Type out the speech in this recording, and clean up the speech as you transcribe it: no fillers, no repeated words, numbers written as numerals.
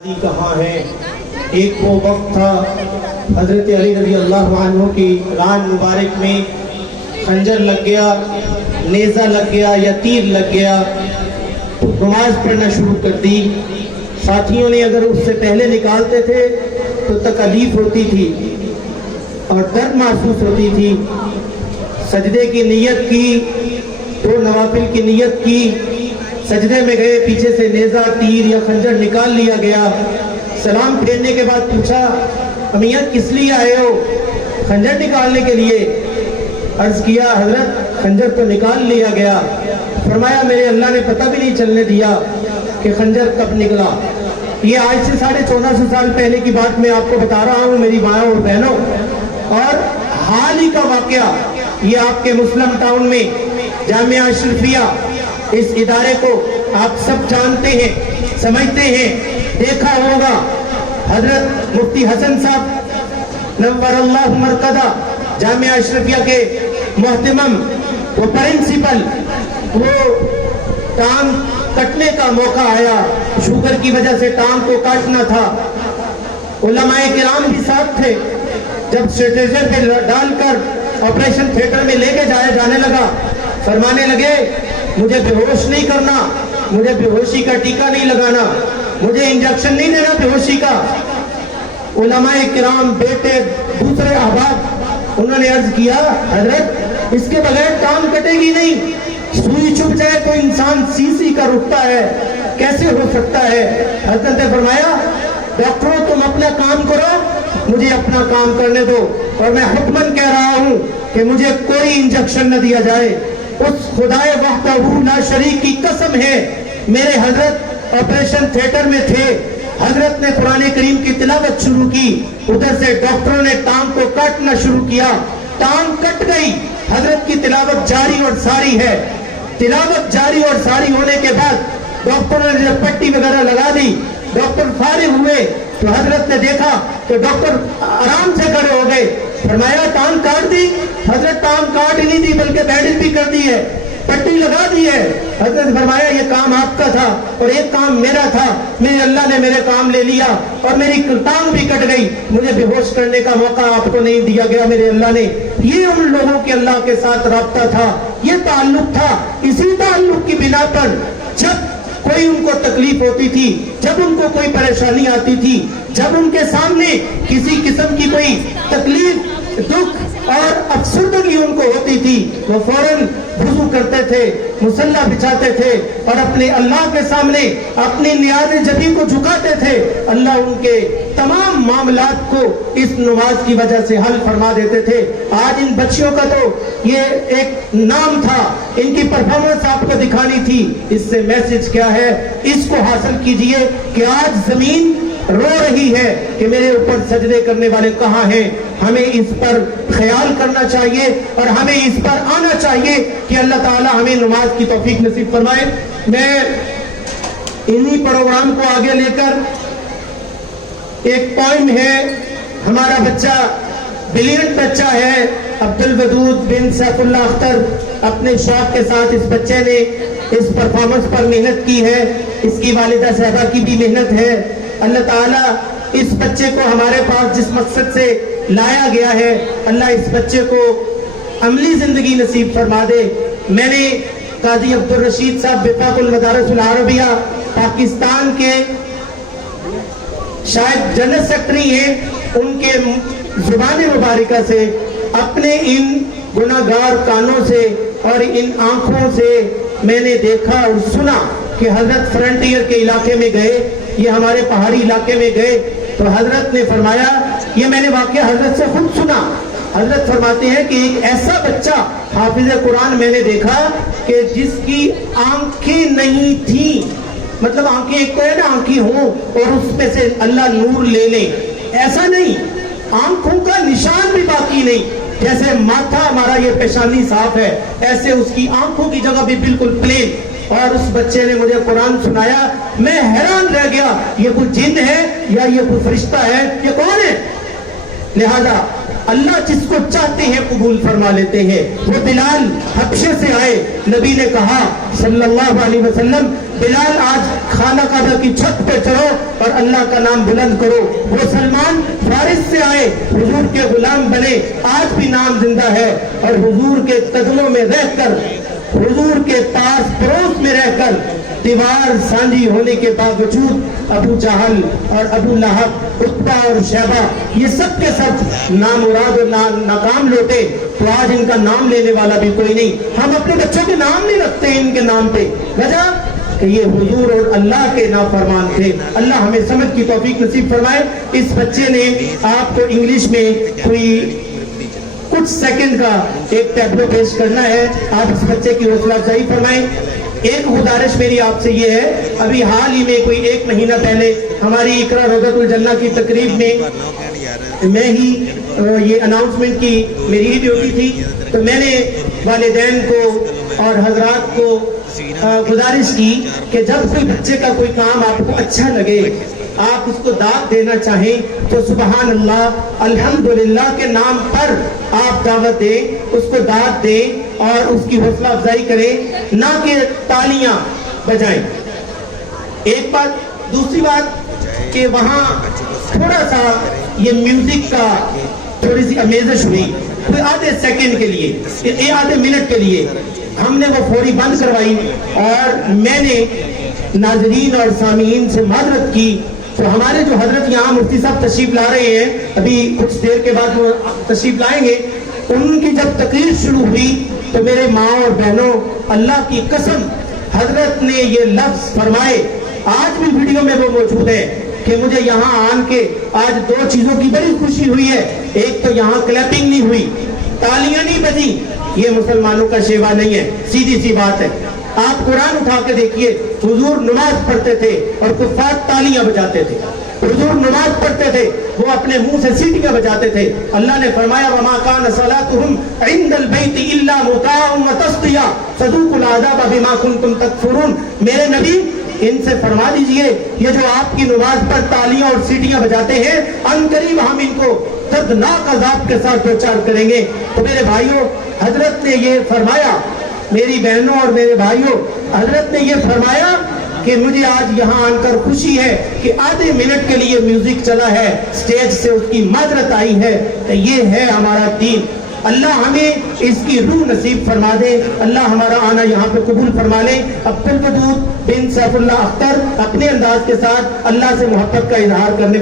کہاں ہے؟ ایک وہ وقت تھا حضرت علی رضی اللہ عنہ کی ران مبارک میں خنجر لگ گیا، نیزہ لگ گیا یا تیر لگ گیا، نماز پڑھنا شروع کر دی۔ ساتھیوں نے اگر اس سے پہلے نکالتے تھے تو تکلیف ہوتی تھی اور درد محسوس ہوتی تھی۔ سجدے کی نیت کی، دو نوافل کی نیت کی، سجدے میں گئے، پیچھے سے نیزہ تیر یا خنجر نکال لیا گیا۔ سلام پھیرنے کے بعد پوچھا، امیاں کس لیے آئے ہو؟ خنجر نکالنے کے لیے۔ عرض کیا حضرت خنجر تو نکال لیا گیا۔ فرمایا میرے اللہ نے پتہ بھی نہیں چلنے دیا کہ خنجر کب نکلا۔ یہ آج سے 1450 سال پہلے کی بات میں آپ کو بتا رہا ہوں میری ماں اور بہنوں، اور حال ہی کا واقعہ یہ آپ کے مسلم ٹاؤن میں جامعہ اشرفیہ، اس ادارے کو آپ سب جانتے ہیں، سمجھتے ہیں، دیکھا ہوگا۔ حضرت مفتی حسن صاحب نور اللہ مرکزہ جامعہ اشرفیہ کے محتمم، وہ پرنسپل، وہ ٹانگ کٹنے کا موقع آیا، شوگر کی وجہ سے ٹانگ کو کاٹنا تھا۔ علماء کرام بھی ساتھ تھے۔ جب اسٹریچر پہ ڈال کر آپریشن تھیٹر میں لے کے جانے لگا، فرمانے لگے مجھے بے ہوش نہیں کرنا، مجھے بے ہوشی کا ٹیکہ نہیں لگانا، مجھے انجیکشن نہیں دینا بے ہوشی کا۔ علماء کرام، بیٹے، دوسرے احباب، انہوں نے عرض کیا حضرت اس کے بغیر ٹانگ کٹے گی نہیں، سوئی چھپ جائے تو انسان سی کا رکتا ہے، کیسے ہو سکتا ہے؟ حضرت نے فرمایا ڈاکٹروں تم اپنا کام کرو، مجھے اپنا کام کرنے دو، اور میں حکماً کہہ رہا ہوں کہ مجھے کوئی انجیکشن نہ دیا جائے۔ اس خدائے وحدہ لا شریک کی قسم ہے، میرے حضرت آپریشن تھیٹر میں تھے، حضرت نے قرآن کریم کی تلاوت شروع کی، ادھر سے ڈاکٹروں نے ٹانگ کو کاٹنا شروع کیا، ٹانگ کٹ گئی، حضرت کی تلاوت جاری اور ساری ہے۔ تلاوت جاری اور ساری ہونے کے بعد ڈاکٹروں نے جب پٹی وغیرہ لگا دی، ڈاکٹر فارغ ہوئے تو حضرت نے دیکھا کہ ڈاکٹر آرام سے کھڑے ہو گئے۔ فرمایا ٹانگ کاٹ دی؟ حضرت ٹانگ کاٹ نہیں دی بلکہ بینڈیج بھی کر دی ہے، پٹی لگا دی ہے۔ حضرت نے فرمایا یہ کام آپ کا تھا اور ایک کام میرا تھا، میرے اللہ نے میرے کام لے لیا اور میری ٹانگ بھی کٹ گئی، مجھے بے ہوش کرنے کا موقع آپ کو نہیں دیا گیا میرے اللہ نے۔ یہ ان لوگوں کے اللہ کے ساتھ رابطہ تھا، یہ تعلق تھا۔ اسی تعلق کی بنا پر جب کوئی ان کو تکلیف ہوتی تھی، جب ان کو کوئی پریشانی آتی تھی، جب ان کے سامنے کسی قسم کی کوئی تکلیف، دکھ اور افسردگی ان کو ہوتی تھی، وہ فوراً وضو کرتے تھے، مصلی بچھاتے تھے اور اپنے اللہ کے سامنے اپنی نیاز جبی کو جھکاتے تھے۔ اللہ ان کے تمام معاملات کو اس نماز کی وجہ سے حل فرما دیتے تھے۔ آج ان بچیوں کا تو یہ ایک نام تھا، ان کی پرفارمنس آپ کو دکھانی تھی۔ اس سے میسج کیا ہے؟ اس کو حاصل کیجئے کہ آج زمین رو رہی ہے کہ میرے اوپر سجدے کرنے والے کہاں ہیں۔ ہمیں اس پر خیال کرنا چاہیے اور ہمیں اس پر آنا چاہیے کہ اللہ تعالی ہمیں نماز کی توفیق نصیب فرمائے۔ میں انہی پروگرام کو آگے لے کر ایک پوائم ہے، ہمارا بچہ بریلینٹ بچہ ہے، عبدالودود بن سیف اللہ اختر، اپنے شوق کے ساتھ اس بچے نے اس پرفارمنس پر محنت کی ہے، اس کی والدہ صاحبہ کی بھی محنت ہے۔ اللہ تعالیٰ اس بچے کو ہمارے پاس جس مقصد سے لایا گیا ہے، اللہ اس بچے کو عملی زندگی نصیب فرما دے۔ میں نے قاضی عبدالرشید صاحب وفاق المدارس العربیہ پاکستان کے شاید جنرل سیکرٹری ہیں، ان کے زبان مبارکہ سے اپنے ان گناہگار کانوں سے اور ان آنکھوں سے میں نے دیکھا اور سنا کہ حضرت فرنٹیئر کے علاقے میں گئے، یہ ہمارے پہاڑی علاقے میں گئے تو حضرت نے فرمایا، یہ میں نے واقعہ حضرت سے خود سنا۔ حضرت فرماتے ہیں کہ ایک ایسا بچہ حافظ قرآن میں نے دیکھا کہ جس کی آنکھیں نہیں تھی، مطلب آنکھیں ایک تو ہے نا آنکھیں ہوں اور اس میں سے اللہ نور لے لیں، ایسا نہیں، آنکھوں کا نشان بھی باقی نہیں۔ جیسے ماتھا ہمارا یہ پیشانی صاف ہے، ایسے اس کی آنکھوں کی جگہ بھی بالکل پلین۔ اور اس بچے نے مجھے قرآن سنایا، میں حیران رہ گیا، یہ کوئی جن ہے یا یہ کوئی فرشتہ ہے، یہ کون ہے؟ لہذا اللہ جس کو چاہتے ہیں قبول فرما لیتے ہیں۔ وہ بلال حبشے سے آئے، نبی نے کہا صلی اللہ علیہ وسلم بلال آج خانہ کعبہ کی چھت پہ چڑھو اور اللہ کا نام بلند کرو. وہ سلمان فارس سے آئے, حضور کے غلام بنے, آج بھی نام زندہ ہے, اور حضور کے قدموں میں رہ کر, حضور کے پاس پڑوس میں رہ کر, دیوار سانجی ہونے کے باوجود ابو جہل اور ابو لہب, عتبہ اور شیبہ, یہ سب کے سب نامراد اور ناکام لوٹے, تو آج ان کا نام لینے والا بھی کوئی نہیں. ہم اپنے بچوں کے نام نہیں رکھتے ان کے نام پہ, وجہ کہ یہ حضور اور اللہ کے نافرمان تھے. اللہ ہمیں سمجھ کی توفیق نصیب فرمائے. اس بچے نے آپ کو انگلش میں کوئی کچھ سیکنڈ کا ایک ٹیبلو پیش کرنا ہے, آپ اس بچے کی حوصلہ افزائی فرمائیں. ایک گزارش میری آپ سے یہ ہے, ابھی حال ہی میں کوئی 1 مہینہ پہلے ہماری اقرا روضۃ الجنہ کی تقریب میں میں ہی یہ اناؤنسمنٹ کی, میری ہی ڈیوٹی تھی, تو میں نے والدین کو اور حضرات کو گزارش کی کہ جب کوئی بچے کا کوئی کام آپ کو اچھا لگے, آپ اس کو داد دینا چاہیں تو سبحان اللہ, الحمدللہ کے نام پر آپ دعوت دیں, اس کو داد دیں اور اس کی حوصلہ افزائی کریں, نہ کہ تالیاں بجائیں. ایک بات. دوسری بات کہ وہاں تھوڑا سا یہ میوزک کا تھوڑی سی امیزش ہوئی, کوئی آدھے سیکنڈ کے لیے, آدھے منٹ کے لیے ہم نے وہ فوری بند کروائی, اور میں نے ناظرین اور سامعین سے معذرت کی. تو ہمارے جو حضرت یہاں مفتی صاحب تشریف لا رہے ہیں, ابھی کچھ دیر کے بعد وہ تشریف لائیں گے, ان کی جب تقریر شروع ہوئی تو میرے ماں اور بہنوں, اللہ کی قسم حضرت نے یہ لفظ فرمائے, آج بھی ویڈیو میں وہ موجود ہے, کہ مجھے یہاں آن کے آج 2 چیزوں کی بڑی خوشی ہوئی ہے. ایک تو یہاں کلیپنگ نہیں ہوئی, تالیاں نہیں بجی, یہ مسلمانوں کا شیوا نہیں ہے, سیدھی سی بات ہے. آپ قرآن اٹھا کے دیکھیے, حضور نماز پڑھتے تھے اور کفار تالیاں بجاتے تھے. حضور نماز پڑھتے تھے, وہ اپنے منہ سے سیٹیاں بجاتے تھے. اللہ نے فرمایا وما كان صلاتهم عند البيت الا مكاء وتصديا فذوقوا العذاب بما كنتم تكفرون. میرے نبی ان سے فرما دیجئے, یہ جو آپ کی نماز پر تالیاں اور سیٹیاں بجاتے ہیں, ان قریب ہم ان کو دردناک عذاب کے ساتھ دوچار کریں گے. تو میرے بھائیوں, حضرت نے یہ فرمایا, میری بہنوں اور میرے بھائیوں, حضرت نے یہ فرمایا کہ مجھے آج یہاں آن کر خوشی ہے کہ آدھے منٹ کے لیے میوزک چلا ہے, سٹیج سے اس کی معذرت آئی ہے. یہ ہے ہمارا دین. اللہ ہمیں اس کی روح نصیب فرما دے, اللہ ہمارا آنا یہاں پہ قبول فرما لے. عبدالودود بن سیف اللہ اختر اپنے انداز کے ساتھ اللہ سے محبت کا اظہار کرنے